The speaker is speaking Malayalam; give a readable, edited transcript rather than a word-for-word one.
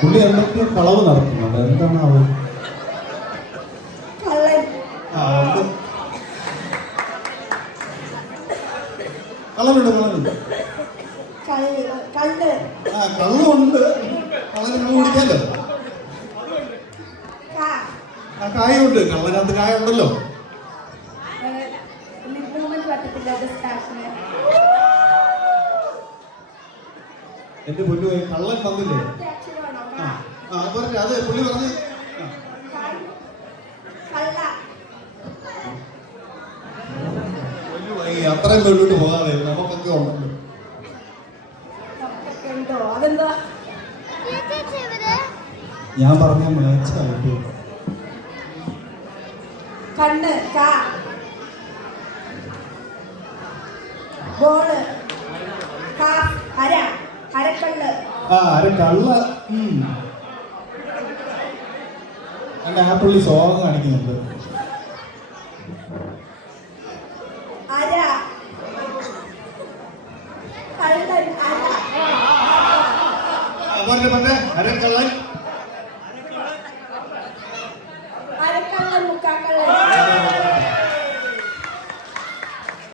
പുള്ളി എന്തൊക്കെ കളവ് നടത്തുന്നുണ്ട്, എന്താണ് അവൻ? കളവുണ്ട്, കളവുണ്ട്, കള്ളുണ്ട്, കളന് നമ്മൾ കുടിക്കാലോ. കായുണ്ട്, കള്ളനകത്ത് കായ ഉണ്ടല്ലോ. എന്റെ പുള്ളി കള്ളൻ തന്നില്ലേ? അതെ പുള്ളി പറഞ്ഞു. അത്രയും വെള്ളോട്ട് പോകാതെ നമുക്കൊക്കെ ഉണ്ടല്ലോ. ഞാൻ പറഞ്ഞ മാച്ചായിട്ട് കണ്ണ് ബോള് അര അരക്കള്ള് അരക്കള്ള. ആ പുള്ളി സോളം കാണിക്കുന്നുണ്ട്. അര കള്ളൻ അരക്കള്ളൻ